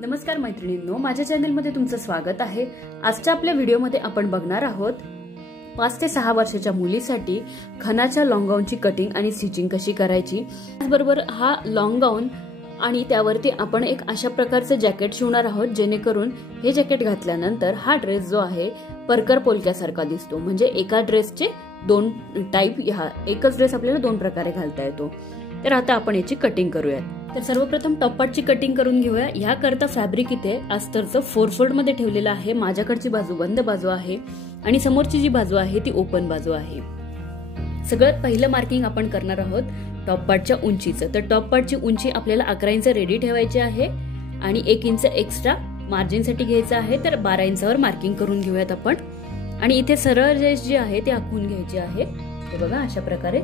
नमस्कार मैत्रिणींनो, माझ्या चॅनलमध्ये तुमचं स्वागत आहे। आजच्या आपल्या व्हिडिओमध्ये आपण बघणार आहोत 5 ते 6 वर्षाच्या मुलीसाठी खणाच्या लॉंग गाऊनची कटिंग आणि स्टिचिंग कशी करायची। त्याचबरोबर हा लॉंग गाऊन आणि त्यावरती आपण एक अशा प्रकारचं जॅकेट शिवणार आहोत जेणेकरून हे जॅकेट घातल्यानंतर हा ड्रेस जो आहे परकर पोलक्यासारखा दिसतो। म्हणजे एका ड्रेसचे दोन टाइप, हा एकच ड्रेस आपल्याला दोन प्रकारे घालता येतो। तर आता आपण याची कटिंग करूयात। तर सर्वप्रथम टॉप पार्टची कटिंग करून घेऊया। याकरता फॅब्रिक इथे अस्तरचं 4 फोल्ड मध्ये ठेवलेलं आहे। माझ्याकडची बाजू बंद बाजू आहे आणि समोरची जी बाजू आहे ती ओपन बाजू आहे। सगळ्यात पहिलं मार्किंग आपण करणार आहोत टॉप पार्टच्या उंचीचं। तर टॉप पार्टची उंची आपल्याला 11 इंच रेडी ठेवायची आहे आणि 1 इंच एक्स्ट्रा मार्जिन साठी घ्यायचं आहे। तर 12 इंचावर मार्किंग करून घेऊयात आपण। आणि इथे सरळ रेष जी आहे ती आखून घ्यायची आहे। हे बघा अशा प्रकारे।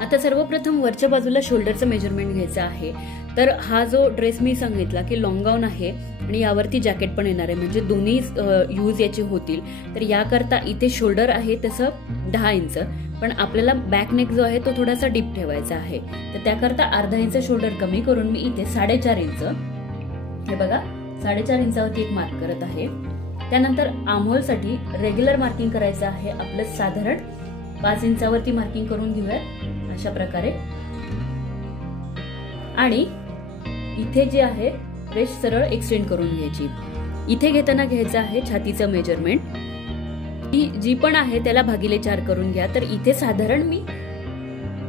आता सर्वप्रथम वरच्या बाजूला शोल्डरचं मेजरमेंट घ्यायचं आहे। तर हा जो ड्रेस मी सांगितला की लॉंग गाऊन आहे आणि यावरती जॅकेट पण येणार आहे, म्हणजे दोन्ही यूज याचे होतील। तर याकरता इथे शोल्डर आहे तसं 10 इंच, पण आपल्याला बॅक नेक जो आहे तो थोडासा डीप ठेवायचा आहे। तर त्याकरता अर्धा इंच शोल्डर कमी करून मी इथे 4.5 इंच, हे बघा 4.5 इंचावरती एक मार्क करत आहे। त्यानंतर आर्महोल साठी रेग्युलर मार्किंग करायचं आहे आपलं साधारण 5 इंचावरती मार्किंग करून घेऊया अशा प्रकारे। आणि इथे जे आहे रेष सरळ एक्सटेंड करून घ्यायची। इथे घेताना घ्यायचं आहे छातीचं मेजरमेंट, जी पण आहे त्याला भागिले 4 करून घ्या। तर इथे साधारण मी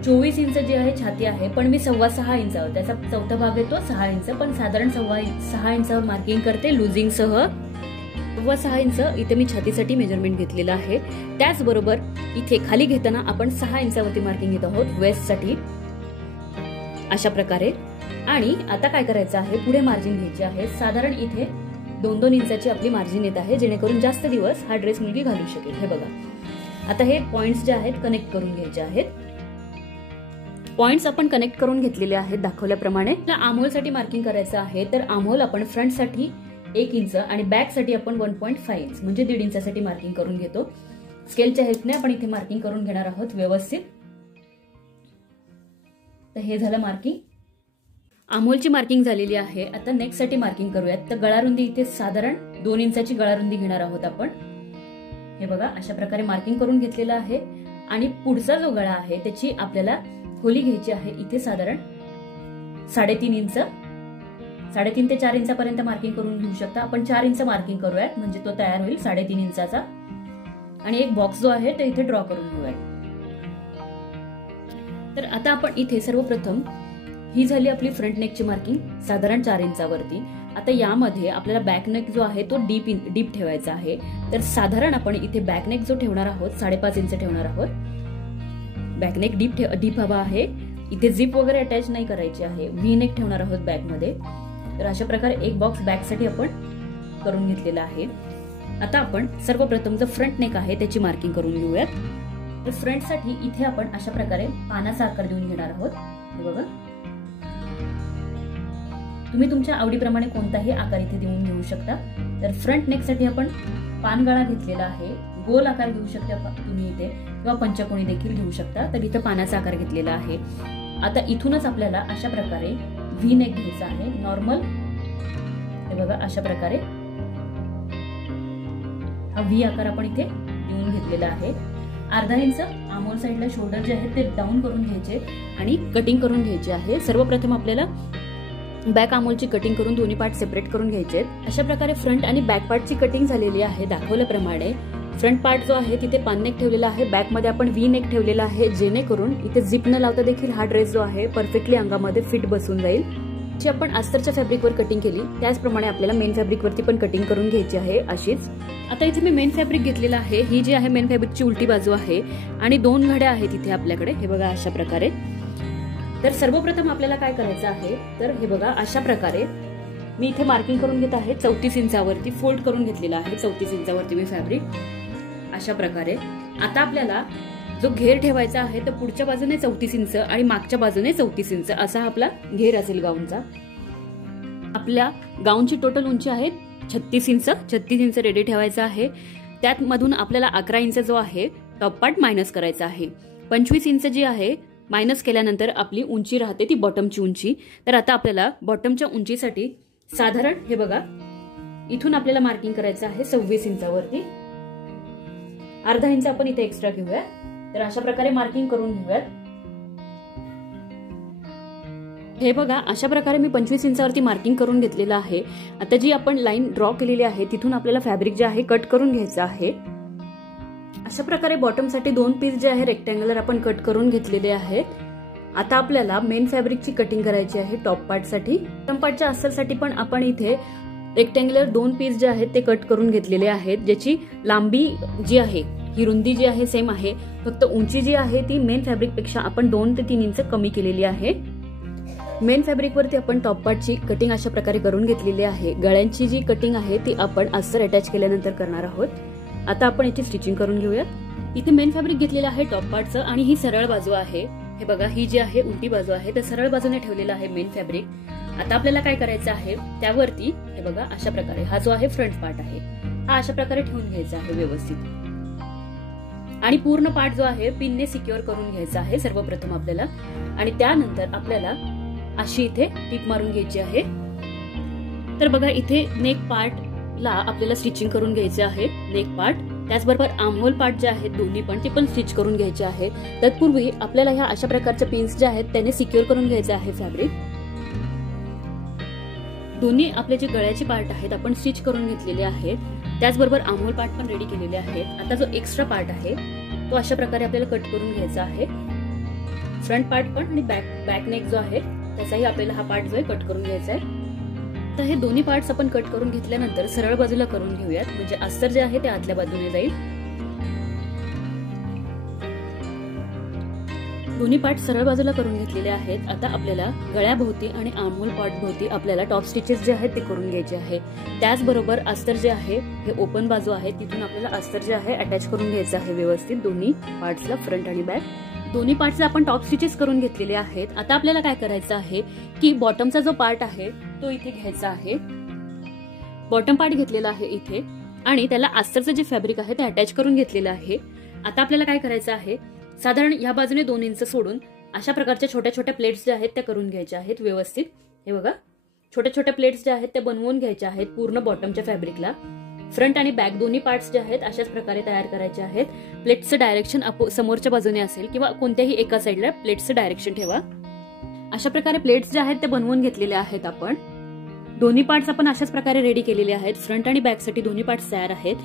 24 इंच जी आहे छाती आहे, पण मी 6.25 इंचावर, त्याचा चौथा भाग येतो 6 इंच, पण साधारण 6.25 इंचावर मार्किंग करते लुजिंग सह। 6.25 इंच इथे मी छातीसाठी मेजरमेंट घेतलेलं आहे। त्याचबरोबर इथे खाली घेताना आपण 6 इंचावरती मार्किंग घेत आहोत वेस्ट साठी अशा प्रकारे। आणि आता काय करायचं आहे, पुढे मार्जिन घ्यायची आहे। साधारण इथे 2-2 इंचाची आपली मार्जिन येत आहे, जेणेकरून जास्त दिवस हा ड्रेस मुलगी घालू शकेल। हे बघा आता हे पॉइंट्स जे आहेत कनेक्ट करून घ्यायचे आहेत। पॉइंट्स आपण कनेक्ट करून घेतलेले आहेत दाखवल्याप्रमाणे। आर्महोल साठी मार्किंग करायचं आहे। तर आर्महोल आपण फ्रंट साठी 1 इंच आणि बॅक साठी आपण 1.5 इंच म्हणजे 1.5 इंचासाठी मार्किंग करून घेतो। स्केलच्या हेल्पने आपण इथे मार्किंग करून घेणार आहोत व्यवस्थित। तर हे झालं मार्किंग, आर्महोलची मार्किंग झालेली आहे। आता नेक साठी मार्किंग करूयात। तर गळारुंदी इथे साधारण 2 इंचाची गळारुंदी घेणार आहोत आपण। हे बघा अशा प्रकारे मार्किंग करून घेतलेलं आहे। आणि पुढचा जो गळा आहे त्याची आपल्याला खोली घ्यायची आहे। इथे साधारण 3.5 इंच, 3.5 ते 4 इंचापर्यंत मार्किंग करून घेऊ शकता। आपण 4 इंच मार्किंग करूयात म्हणजे तो तयार होईल 3.5 इंचाचा। आणि एक बॉक्स जो आहे तो इथे ड्रॉ करून घेऊयात। तर आता आपण इथे सर्वप्रथम ही झाली आपली फ्रंट नेकची मार्किंग साधारण 4 इंचावरती। आता यामध्ये आपल्याला बॅक नेक जो आहे तो डीप ठेवायचा आहे। तर साधारण आपण इथे बॅक नेक जो ठेवणार आहोत 5.5 इंच ठेवणार आहोत। बॅक नेक डीप हवा आहे। इथे झिप वगैरे अटॅच नाही करायची आहे, व्ही नेक ठेवणार आहोत बॅक मध्ये। तर अशा प्रकारे एक बॉक्स बॅक साठी आपण करून घेतलेला आहे। आता आपण सर्वप्रथम जो फ्रंट नेक आहे त्याची मार्किंग करून घेऊयात। तर फ्रंट साठी इथे आपण अशा प्रकारे पानाचा आकार देऊन घेणार आहोत। हे बघा तुम्ही तुमच्या आवडीप्रमाणे कोणताही आकार इथे देऊन घेऊ शकता। तर फ्रंट नेक साठी आपण पानगळा घेतलेला आहे, गोल आकार घेऊ शकता तुम्ही इथे किंवा पंचकोनी देखील घेऊ शकता। तर इथे पानाचा आकार घेतलेला आहे। आता इथूनच आपल्याला अशा प्रकारे व्ही नेक घ्यायचा आहे नॉर्मल। हे बघा अशा प्रकारे हा व्ही आकार आपण इथे देऊन घेतलेला आहे। अर्धा इंच आर्महोल साइडला शोल्डर जे आहेत ते डाऊन करून घ्यायचे आणि कटिंग करून घ्यायची आहे। सर्वप्रथम आपल्याला बॅक आर्महोलची कटिंग करून दोन्ही पार्ट सेपरेट करून घ्यायचे आहेत। अशा प्रकारे फ्रंट आणि बॅक पार्टची कटिंग झालेली आहे दाखवल्याप्रमाणे। फ्रंट पार्ट जो आहे तिथे पान नेक ठेवलेला आहे, बॅक मध्ये आपण व्ही नेक ठेवलेला आहे, जेणेकरून इथे झिप न लावता देखील हा ड्रेस जो आहे परफेक्टली अंगामध्ये फिट बसून जाईल। जी आपण अस्तरच्या फॅब्रिकवर कटिंग केली त्याचप्रमाणे आपल्याला मेन फॅब्रिकवरती पण कटिंग करून घ्यायची आहे अशीच। आता इथे मी मेन फॅब्रिक घेतलेला आहे। ही जी आहे मेन फॅब्रिकची उलटी बाजू आहे आणि 2 घड्या आहेत इथे आपल्याकडे। हे बघा अशा प्रकारे। तर सर्वप्रथम आपल्याला काय करायचं आहे, तर हे बघा अशा प्रकारे मी इथे मार्किंग करून घेत आहे 34 इंचावरती फोल्ड करून घेतलेला आहे। 34 इंचावरती मी फॅब्रिक अशा प्रकारे। आता आपल्याला जो घेर ठेवायचा आहे तर पुढच्या बाजूने 34 इंच आणि मागच्या बाजूने 34 इंच असा आपला घेर असेल गाऊनचा। आपल्या गाऊनची टोटल उंची आहे 36 इंच। 36 इंच रेडी ठेवायचा आहे। त्यात मधून आपल्याला 11 इंच जो आहे टॉप पार्ट मायनस करायचा आहे। 25 इंच जी आहे मायनस केल्यानंतर आपली उंची राहते ती बॉटमची उंची. तर आता आपल्याला बॉटमच्या उंचीसाठी साधारण हे बघा इथून आपल्याला मार्किंग करायचं आहे 26 इंचावरती. अर्धा इंच आपण इथे एक्स्ट्रा घेऊया. तर अशा प्रकारे मार्किंग करून घेऊयात. हे बघा अशा प्रकारे मी 25 इंचावरती मार्किंग करून घेतलेलं आहे. आता जी आपण लाईन ड्रॉ केलेली आहे तिथून आपल्याला फॅब्रिक जे आहे कट करून घ्यायचं आहे. अशा प्रकारे बॉटमसाठी 2 पीस जे आहे रेक्टँग्युलर आपण कट करून घेतलेले आहेत. आता आपल्याला मेन फॅब्रिकची कटिंग करायची आहे टॉप पार्टसाठी. बॉटम पार्टच्या अस्तरसाठी पण आपण इथे रेक्टँग्युलर 2 पीस जे आहेत ते कट करून घेतलेले आहेत, ज्याची लांबी जी आहे ही रुंदी जी आहे सेम आहे, फक्त उंची जी आहे ती मेन फॅब्रिक पेक्षा आपण 2 ते 3 इंच कमी केलेली आहे. मेन फॅब्रिक वरती आपण टॉप पार्टची कटिंग अशा प्रकारे करून घेतलेली आहे. गळ्यांची जी कटिंग आहे ती आपण अस्तर अटॅच केल्यानंतर करणार आहोत. आता आपण याची स्टिचिंग करून घेऊया. इथे मेन फॅब्रिक घेतलेलं आहे टॉप पार्टचं आणि ही सरळ बाजू आहे. हे बघा ही जी आहे उलटी बाजू आहे, तर सरळ बाजूने ठेवलेलं आहे मेन फॅब्रिक. आता आपल्याला काय करायचं आहे त्यावरती हे बघा अशा प्रकारे हा जो आहे फ्रंट पार्ट आहे हा अशा प्रकारे ठेवून घ्यायचा आहे व्यवस्थित. आणि पूर्ण पार्ट जो आहे पिनने सिक्युअर करून घ्यायचा आहे सर्वप्रथम आपल्याला. आणि त्यानंतर आपल्याला अशी इथे टीप मारून घ्यायची आहे. तर बघा इथे नेक पार्टला आपल्याला स्टिचिंग करून घ्यायचे आहे. नेक पार्ट त्याचबरोबर आर्महोल पार्ट जे आहेत दोन्ही पण ते पण स्टिच करून घ्यायचे आहेत. तत्पूर्वी आपल्याला ह्या अशा प्रकारच्या पिन्स जे आहेत त्याने सिक्युअर करून घ्यायचे आहे फॅब्रिक. दोन्ही आपले जे गळ्याचे पार्ट आहेत आपण स्टिच करून घेतलेले आहेत. त्याचबरोबर आर्महोल पार्ट पण रेडी केलेले आहेत. आता जो एक्स्ट्रा पार्ट आहे तो अशा प्रकारे आपल्याला कट करून घ्यायचा आहे. फ्रंट पार्ट पण आणि बॅक नेक जो आहे त्याचाही आपल्याला हा पार्ट जो आहे कट करून घ्यायचा आहे. तर हे दोन्ही पार्ट्स आपण कट करून घेतल्यानंतर सरळ बाजूला करून घेऊयात, म्हणजे अस्तर जे आहे ते आतल्या बाजूने जाईल. दोन्ही पार्ट सरळ बाजूला करून घेतलेले आहेत. आता आपल्याला गळ्याभोवती आणि आर्महोल पार्ट भोवती आपल्याला टॉप स्टिचेस जे आहेत ते करून घ्यायचे आहे. त्याचबरोबर अस्तर जे आहे हे ओपन बाजू आहे तिथून आपल्याला अस्तर जे आहे अटॅच करून घ्यायचं आहे व्यवस्थित दोन्ही पार्ट्सला, फ्रंट आणि बॅक. दोन्ही पार्टचे आपण टॉप स्टिचेस करून घेतलेले आहेत. आता आपल्याला काय करायचं आहे की बॉटमचा जो पार्ट आहे तो इथे घ्यायचा आहे. बॉटम पार्ट घेतलेला आहे इथे आणि त्याला अस्तरचं जे फॅब्रिक आहे ते अटॅच करून घेतलेलं आहे. आता आपल्याला काय करायचं आहे साधारण या बाजूने 2 इंच सोडून अशा प्रकारच्या छोट्या छोट्या प्लेट्स ज्या आहेत त्या करून घ्यायच्या आहेत व्यवस्थित. हे बघा छोट्या छोट्या प्लेट्स ज्या आहेत त्या बनवून घ्यायच्या आहेत पूर्ण बॉटमच्या फॅब्रिकला. फ्रंट आणि बॅक दोन्ही पार्ट्स जे आहेत अशाच प्रकारे तयार करायचे आहेत. प्लेट्सचं डायरेक्शन समोरच्या बाजूने असेल किंवा कोणत्याही एका साईडला प्लेट्सचं डायरेक्शन ठेवा. अशा प्रकारे प्लेट्स ज्या आहेत ते बनवून घेतलेले आहेत आपण. दोन्ही पार्ट्स आपण अशाच प्रकारे रेडी केलेले आहेत. फ्रंट आणि बॅक साठी दोन्ही पार्ट्स तयार आहेत.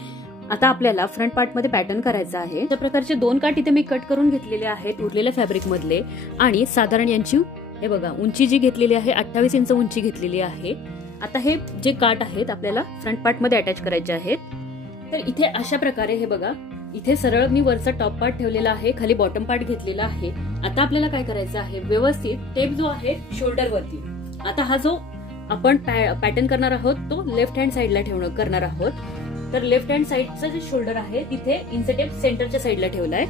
आता आपल्याला फ्रंट पार्ट मध्ये पॅटर्न करायचा आहे. अशा प्रकारचे 2 काठ इथे मी कट करून घेतलेले आहेत उरलेल्या फॅब्रिक मधले. आणि साधारण यांची हे बघा उंची जी घेतलेली आहे 28 इंच उंची घेतलेली आहे. आता हे जे काठ आहेत आपल्याला फ्रंट पार्ट मध्ये अटॅच करायचे आहेत. तर इथे अशा प्रकारे हे बघा इथे सरळ मी वरचा टॉप पार्ट ठेवलेला आहे, खाली बॉटम पार्ट घेतलेला आहे. आता आपल्याला काय करायचं आहे व्यवस्थित टेप जो आहे शोल्डर वरती. आता हा जो आपण पॅटर्न करणार आहोत तो लेफ्ट हँड साईडला करणार आहोत. तर लेफ्ट हँड साईडचं जे शोल्डर आहे तिथे इंच टेप सेंटरच्या साईडला ठेवलाय.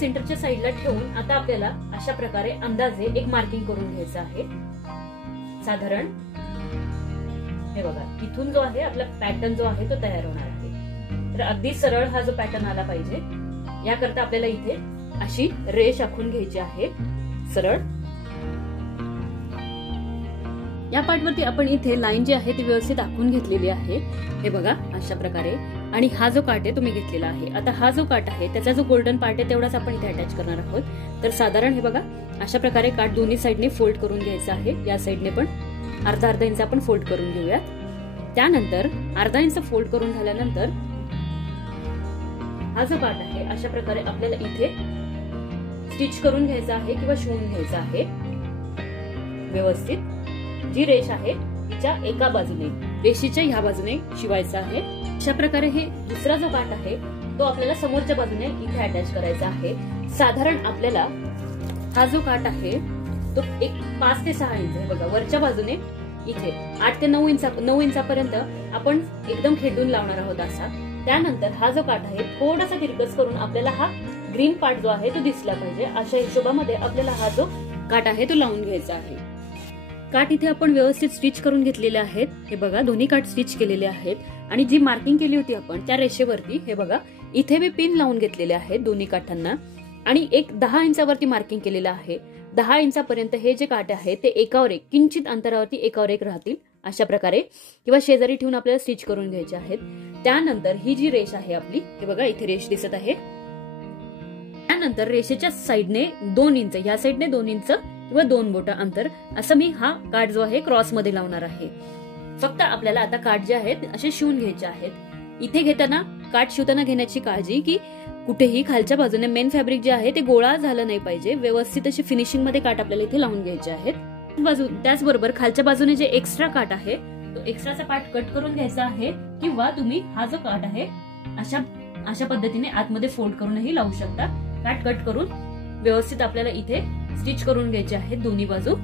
सेंटरच्या साईडला ठेवून आता आपल्याला अशा प्रकारे अंदाजे एक मार्किंग करून घ्यायचं आहे. साधारण हे बघा इथून जो आहे आपला पॅटर्न जो आहे तो तयार होणार आहे. तर अगदी सरळ हा जो पॅटर्न आला पाहिजे याकरता आपल्याला इथे अशी रेष आखून घ्यायची आहे सरळ. या पार्टवरती आपण इथे लाईन जी आहे ती व्यवस्थित आखून घेतलेली आहे. हे बघा अशा प्रकारे. आणि हा जो काठ आहे तो मी घेतलेला आहे. आता हा जो काठ आहे त्याचा जो गोल्डन पार्ट आहे तेवढाच आपण इथे अटॅच करणार आहोत. तर साधारण हे बघा अशा प्रकारे काठ दोन्ही साईडने फोल्ड करून घ्यायचा आहे. या साईडने पण अर्धा इंच आपण फोल्ड करून घेऊयात. त्यानंतर अर्धा इंच फोल्ड करून झाल्यानंतर हा जो काठ आहे अशा प्रकारे आपल्याला इथे स्टिच करून घ्यायचा आहे किंवा शिवून घ्यायचा आहे व्यवस्थित. जी रेष आहे तिच्या एका बाजूने रेषेच्या ह्या बाजूने शिवायचा आहे. अशा प्रकारे हे दुसरा जो काठ आहे तो आपल्याला समोरच्या बाजूने इथे अटॅच करायचा आहे. साधारण आपल्याला हा जो काठ आहे तो एक 5 ते 6 इंच आहे बघा वरच्या बाजूने इथे 8 ते 9 इंचापर्यंत आपण एकदम खेटून लावणार आहोत असा. त्यानंतर हा जो काठ आहे थोडासा तिरकस करून आपल्याला हा ग्रीन पार्ट जो आहे तो दिसला पाहिजे अशा हिशोबामध्ये आपल्याला हा जो काठ आहे तो लावून घ्यायचा आहे. काठ इथे आपण व्यवस्थित स्टिच करून घेतलेले आहेत. हे बघा दोन्ही काठ स्टिच केलेले आहेत. आणि जी मार्किंग केली होती आपण त्या रेषेवरती हे बघा इथे मी पिन लावून घेतलेले आहेत दोन्ही काठांना. आणि एक 10 इंचावरती मार्किंग केलेलं आहे. 10 इंचापर्यंत हे जे काठ आहे ते एकावर एक किंचित अंतरावरती एकावर एक राहतील अशा प्रकारे, किंवा शेजारी ठेवून आपल्याला स्टिच करून घ्यायचे आहेत. त्यानंतर ही जी रेष आहे आपली, हे बघा इथे रेष दिसत आहे. त्यानंतर रेषेच्या साईडने 2 इंच, या साईडने 2 इंच किंवा 2 बोट अंतर असं मी हा काठ जो आहे क्रॉस मध्ये लावणार आहे. फक्त आपल्याला आता काठ जे आहेत असे शिवून घ्यायचे आहेत. इथे घेताना काठ शिवताना घेण्याची काळजी की कुठेही खालच्या बाजूने मेन फॅब्रिक जे आहे ते गोळा झालं नाही पाहिजे. व्यवस्थित अशी फिनिशिंग मध्ये काठ आपल्याला इथे लावून घ्यायचे आहेत. त्याचबरोबर खालच्या बाजूने जे एक्स्ट्रा काठ आहे तो एक्स्ट्राचा पार्ट कट करून घ्यायचा आहे, किंवा तुम्ही हा जो काठ आहे अशा पद्धतीने आतमध्ये फोल्ड करूनही लावू शकता. काठ कट करून व्यवस्थित आपल्याला इथे स्टिच करून घ्यायचे आहेत दोन्ही बाजू.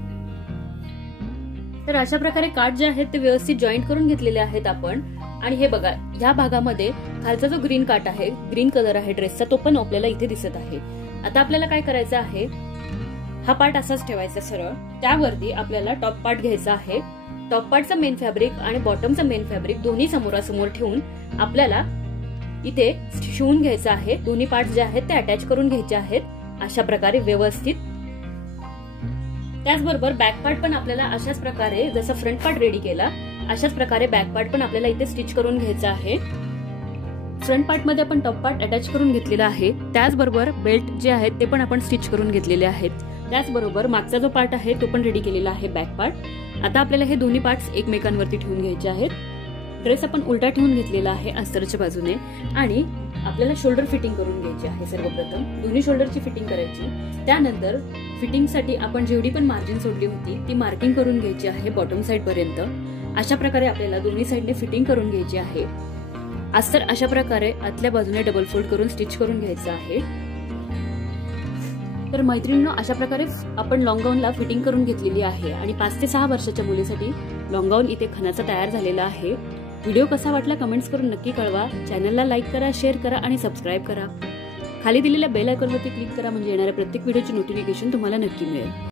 तर अशा प्रकारे काठ जे आहेत ते व्यवस्थित जॉईंट करून घेतलेले आहेत आपण. आणि हे बघा, ह्या भागामध्ये खालचा जो ग्रीन काठ आहे, ग्रीन कलर आहे ड्रेसचा, तो पण आपल्याला इथे दिसत आहे. आता आपल्याला काय करायचं आहे, हा पार्ट असाच ठेवायचा सरळ. त्यावरती आपल्याला टॉप पार्ट घ्यायचा आहे. टॉप पार्टचा मेन फॅब्रिक आणि बॉटमचा मेन फॅब्रिक दोन्ही समोरासमोर ठेवून आपल्याला इथे शिवून घ्यायचं आहे. दोन्ही पार्ट जे आहेत ते अटॅच करून घ्यायचे आहेत अशा प्रकारे व्यवस्थित. त्याचबरोबर बॅक पार्ट पण आपल्याला अशाच प्रकारे, जसं फ्रंट पार्ट रेडी केला अशाच प्रकारे बॅक पार्ट पण आपल्याला इथे स्टिच करून घ्यायचा आहे. फ्रंट पार्ट मध्ये आपण टॉप पार्ट अटॅच करून घेतलेला आहे. त्याचबरोबर बेल्ट जे आहेत ते पण आपण स्टिच करून घेतलेले आहेत. त्याचबरोबर मागचा जो पार्ट आहे तो पण रेडी केलेला आहे बॅक पार्ट. आता आपल्याला हे दोन्ही पार्ट्स एकमेकांवरती ठेवून घ्यायचे आहेत. ड्रेस आपण उलटा ठेवून घेतलेला आहे अस्तरच्या बाजूने, आणि आपल्याला शोल्डर फिटिंग करून घ्यायची आहे. सर्वप्रथम दोन्ही शोल्डरची फिटिंग करायची. त्यानंतर फिटिंगसाठी आपण जेवढी पण मार्जिन सोडली होती ती मार्किंग करून घ्यायची आहे बॉटम साइड पर्यंत. अशा प्रकारे आपल्याला दोन्ही साइडने फिटिंग करून घ्यायची आहे. अस्तर अशा प्रकारे आतल्या बाजूने डबल फोल्ड करून स्टिच करून घ्यायचं आहे. तर मैत्रिणींनो, अशा प्रकारे आपण लॉंग गाऊनला फिटिंग करून घेतलेली आहे. आणि 5 ते 6 वर्षाच्या मुलीसाठी लॉंग गाऊन इथे खणाचा तयार झालेला आहे. व्हिडिओ कसा वाटला कमेंट्स करून नक्की कळवा. चॅनलला लाईक करा, शेअर करा आणि सबस्क्राईब करा. खाली दिलेल्या बेल आयकॉनवरती क्लिक करा, म्हणजे येणाऱ्या प्रत्येक व्हिडिओची नोटिफिकेशन तुम्हाला नक्की मिळेल.